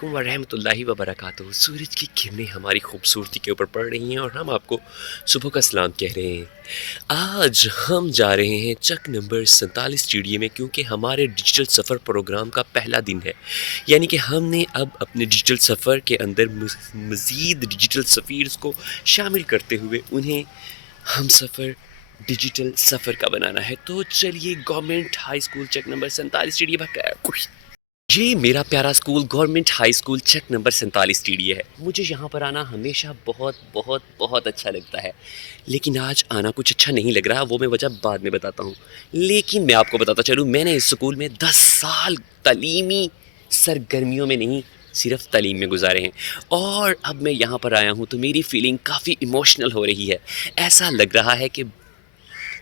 अलैकुम वरहमतुल्लाहि वबरकातुहू। सूरज की किरणें हमारी खूबसूरती के ऊपर पड़ रही हैं और हम आपको सुबह का सलाम कह रहे हैं। आज हम जा रहे हैं चक नंबर 47 स्टेडियम में, क्योंकि हमारे डिजिटल सफ़र प्रोग्राम का पहला दिन है। यानी कि हमने अब अपने डिजिटल सफ़र के अंदर मज़ीद डिजिटल सफ़ीर्स को शामिल करते हुए उन्हें हम सफ़र डिजिटल सफ़र का बनाना है। तो चलिए, गवर्नमेंट हाई स्कूल चक नंबर 47 स्टेडियम ये मेरा प्यारा स्कूल गवर्नमेंट हाई स्कूल चक नंबर 47 टीडी है। मुझे यहाँ पर आना हमेशा बहुत बहुत बहुत अच्छा लगता है, लेकिन आज आना कुछ अच्छा नहीं लग रहा। वो मैं वजह बाद में बताता हूँ। लेकिन मैं आपको बताता चलूँ, मैंने इस स्कूल में 10 साल तालीमी सरगर्मियों में नहीं, सिर्फ तालीम में गुजारे हैं। और अब मैं यहाँ पर आया हूँ तो मेरी फीलिंग काफ़ी इमोशनल हो रही है। ऐसा लग रहा है कि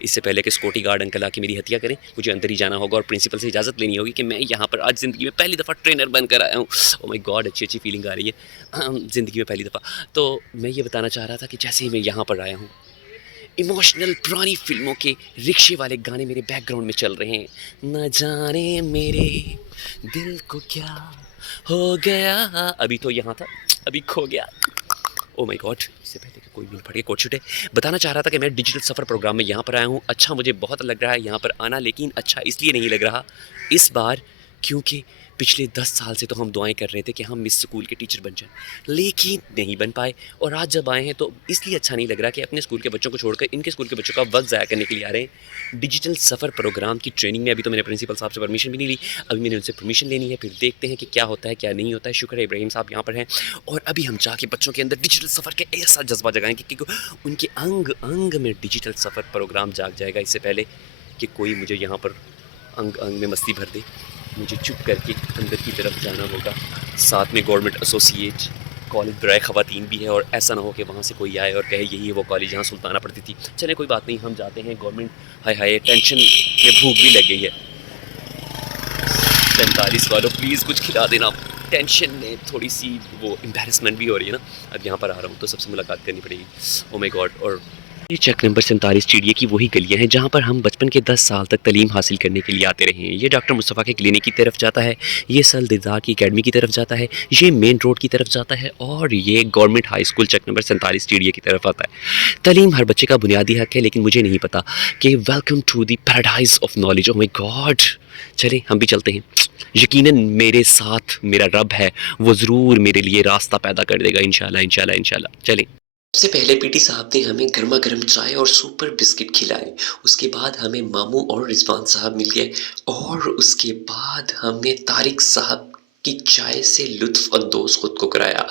इससे पहले कि सिक्योरिटी गार्ड अंकल आके मेरी हत्या करें, मुझे अंदर ही जाना होगा और प्रिंसिपल से इजाज़त लेनी होगी कि मैं यहाँ पर आज ज़िंदगी में पहली दफ़ा ट्रेनर बनकर आया हूँ। ओह माय गॉड, अच्छी अच्छी फीलिंग आ रही है ज़िंदगी में पहली दफ़ा। तो मैं ये बताना चाह रहा था कि जैसे ही मैं यहाँ पर आया हूँ, इमोशनल पुरानी फ़िल्मों के रिक्शे वाले गाने मेरे बैकग्राउंड में चल रहे हैं। न जाने मेरे दिल को क्या हो गया, अभी तो यहाँ था, अभी खो गया। ओ माय गॉड, इससे पहले कि कोई भी फट के कोट छूटे, बताना चाह रहा था कि मैं डिजिटल सफ़र प्रोग्राम में यहाँ पर आया हूँ। अच्छा मुझे बहुत लग रहा है यहाँ पर आना, लेकिन अच्छा इसलिए नहीं लग रहा इस बार क्योंकि पिछले 10 साल से तो हम दुआएं कर रहे थे कि हम इस स्कूल के टीचर बन जाएं, लेकिन नहीं बन पाए। और आज जब आए हैं तो इसलिए अच्छा नहीं लग रहा कि अपने स्कूल के बच्चों को छोड़कर इनके स्कूल के बच्चों का वक्त ज़ाया करने के लिए आ रहे हैं डिजिटल सफ़र प्रोग्राम की ट्रेनिंग में। अभी तो मैंने प्रिंसिपल साहब से परमिशन भी नहीं ली, अभी मैंने उनसे परमिशन लेनी है, फिर देखते हैं कि क्या होता है क्या नहीं होता है। शुक्र है इब्राहिम साहब यहाँ पर हैं, और अभी हम जाके बच्चों के अंदर डिजिटल सफ़र के ऐसा जज्बा जगाएंगे कि उनके अंग अंग में डिजिटल सफ़र प्रोग्राम जाग जाएगा। इससे पहले कि कोई मुझे यहाँ पर अंग अंग में मस्ती भर दे, मुझे चुप करके अंदर की तरफ जाना होगा। साथ में गवर्नमेंट एसोसिएट कॉलेज बराए ख़वातीन भी है, और ऐसा ना हो कि वहाँ से कोई आए और कहे यही है वो कॉलेज जहाँ सुल्ताना पढ़ती थी। चले कोई बात नहीं, हम जाते हैं गवर्नमेंट। हाय हाय, टेंशन में भूख भी लग गई है। 45 वालों प्लीज़ कुछ खिला देना, टेंशन में थोड़ी सी वो एम्बैरेसमेंट भी हो रही है ना। अब यहाँ पर आ रहा हूँ तो सबसे मुलाकात करनी पड़ेगी। Oh my God. और ये चक नंबर 47 चिड़िया की वही गलियाँ हैं जहाँ पर हम बचपन के 10 साल तक तालीम हासिल करने के लिए आते रहे हैं। ये डॉक्टर मुस्तफ़ा के क्लिनिक की तरफ जाता है, ये सल दिलदार की अकेडमी की तरफ जाता है, ये मेन रोड की तरफ जाता है, और ये गवर्नमेंट हाई स्कूल चक नंबर 47 चिड़िया की तरफ आता है। तालीम हर बच्चे का बुनियादी हक है, लेकिन मुझे नहीं पता कि welcome to the paradise of knowledge. Oh my God, चले हम भी चलते हैं। यकीनन मेरे साथ मेरा रब है, वो ज़रूर मेरे लिए रास्ता पैदा कर देगा, इंशाल्लाह इंशाल्लाह इंशाल्लाह। चलें। सबसे पहले पीटी साहब ने हमें गर्मा गर्म चाय और सुपर बिस्किट खिलाए। उसके बाद हमें मामू और रिजवान साहब मिल गए, और उसके बाद हमने तारिक साहब की चाय से लुत्फ़ अंदोज़ खुद को कराया।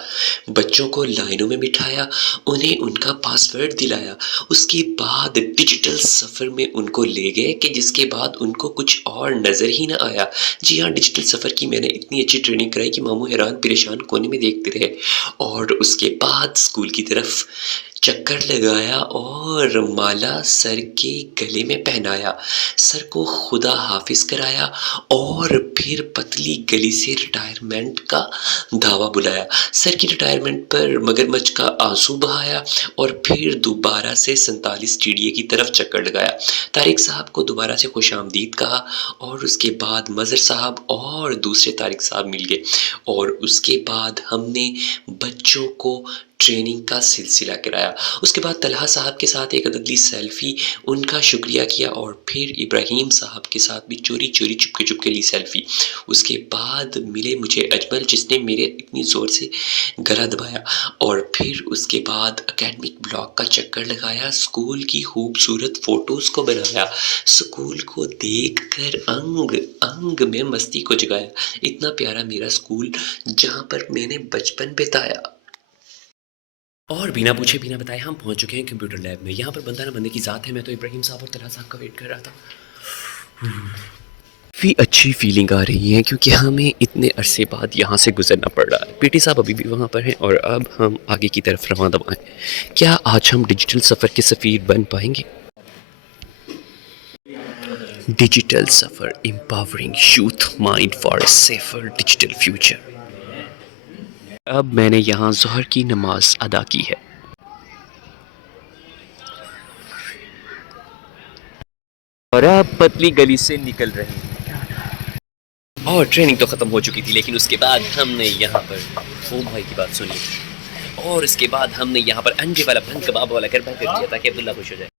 बच्चों को लाइनों में बिठाया, उन्हें उनका पासवर्ड दिलाया। उसके बाद डिजिटल सफ़र में उनको ले गए कि जिसके बाद उनको कुछ और नज़र ही ना आया। जी हाँ, डिजिटल सफ़र की मैंने इतनी अच्छी ट्रेनिंग कराई कि मामू हैरान परेशान कोने में देखते रहे। और उसके बाद स्कूल की तरफ चक्कर लगाया और माला सर के गले में पहनाया, सर को खुदा हाफिज कराया, और फिर पतली गली से रिटायरमेंट का दावा बुलाया। सर की रिटायरमेंट पर मगरमच्छ का आंसू बहाया, और फिर दोबारा से 47 चिड़िए की तरफ चक्कर लगाया। तारिक साहब को दोबारा से खुश आमदीद कहा, और उसके बाद मज़र साहब और दूसरे तारिक साहब मिल गए, और उसके बाद हमने बच्चों को ट्रेनिंग का सिलसिला कराया। उसके बाद तलहा साहब के साथ एक अददली सेल्फ़ी, उनका शुक्रिया किया, और फिर इब्राहिम साहब के साथ भी चोरी चोरी चुपके चुपके ली सेल्फ़ी। उसके बाद मिले मुझे अजमल, जिसने मेरे इतनी ज़ोर से गला दबाया, और फिर उसके बाद एकेडमिक ब्लॉक का चक्कर लगाया, स्कूल की खूबसूरत फ़ोटोज़ को बनाया, स्कूल को देखकर अंग अंग में मस्ती को जगाया। इतना प्यारा मेरा स्कूल जहाँ पर मैंने बचपन बिताया। और बिना पूछे बिना बताए हम पहुंच चुके हैं कंप्यूटर लैब में। यहाँ पर बंदा ना बंदे की ज़ात है। मैं तो इब्राहिम साहब और तलहा साहब का वेट कर रहा था। काफ़ी अच्छी फीलिंग आ रही है क्योंकि हमें इतने अरसे बाद यहाँ से गुजरना पड़ रहा है। पीटी साहब अभी भी वहाँ पर हैं, और अब हम आगे की तरफ रवां दवाएँ। क्या आज हम डिजिटल सफ़र के सफ़ीर बन पाएंगे? Digital suffer, empowering youth mind for a safer digital future. अब मैंने यहाँ ज़ोहर की नमाज अदा की है, और अब पतली गली से निकल रहे हैं। اور ٹریننگ تو ختم ہو چکی تھی، لیکن اس کے بعد ہم نے یہاں پر او بھائی کی بات سنی، اور اس کے بعد ہم نے یہاں پر انڈے والا بن کباب والا کر دیا تاکہ عبداللہ خوش ہو جائے.